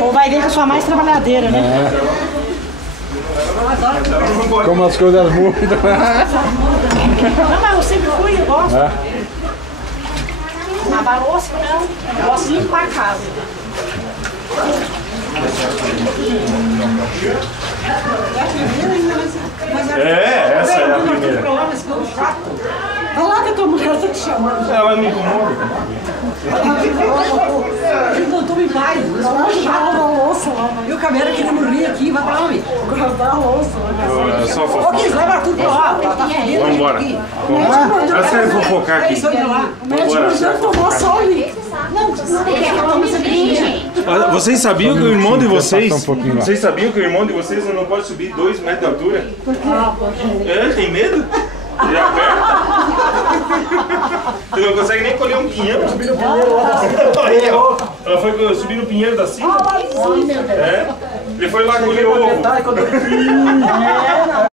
Ou vai ver que eu sou a mais trabalhadeira, né? Como as coisas mudam. Não, mas eu sempre fui, eu gosto. Lavar louça, não. Eu gosto de limpar a casa. Essa é a primeira. Olha lá que a tua mulher tá te chamando. Ela me incomoda. Eu tô em paz. Lava a louça lá. E o câmera querendo rir aqui, vai pra onde? Guardar a louça. É só Ô, fofoca. Cris, leva tudo pra lá. Tá fedido. Vamos embora. Ela quer fofocar aqui. O médico já tomou só o líquido. Não, toma cervejinha. Vocês sabiam que o irmão de vocês... Passa um pouquinho lá. Vocês sabiam que o irmão de vocês não pode subir 2 metros de altura? É, tem medo? Ele aperta. Tu não consegue nem colher um pinheiro. Subir no pinheiro lá. Ela foi subir no pinheiro da Silva. É. Ele foi lá colher ovo.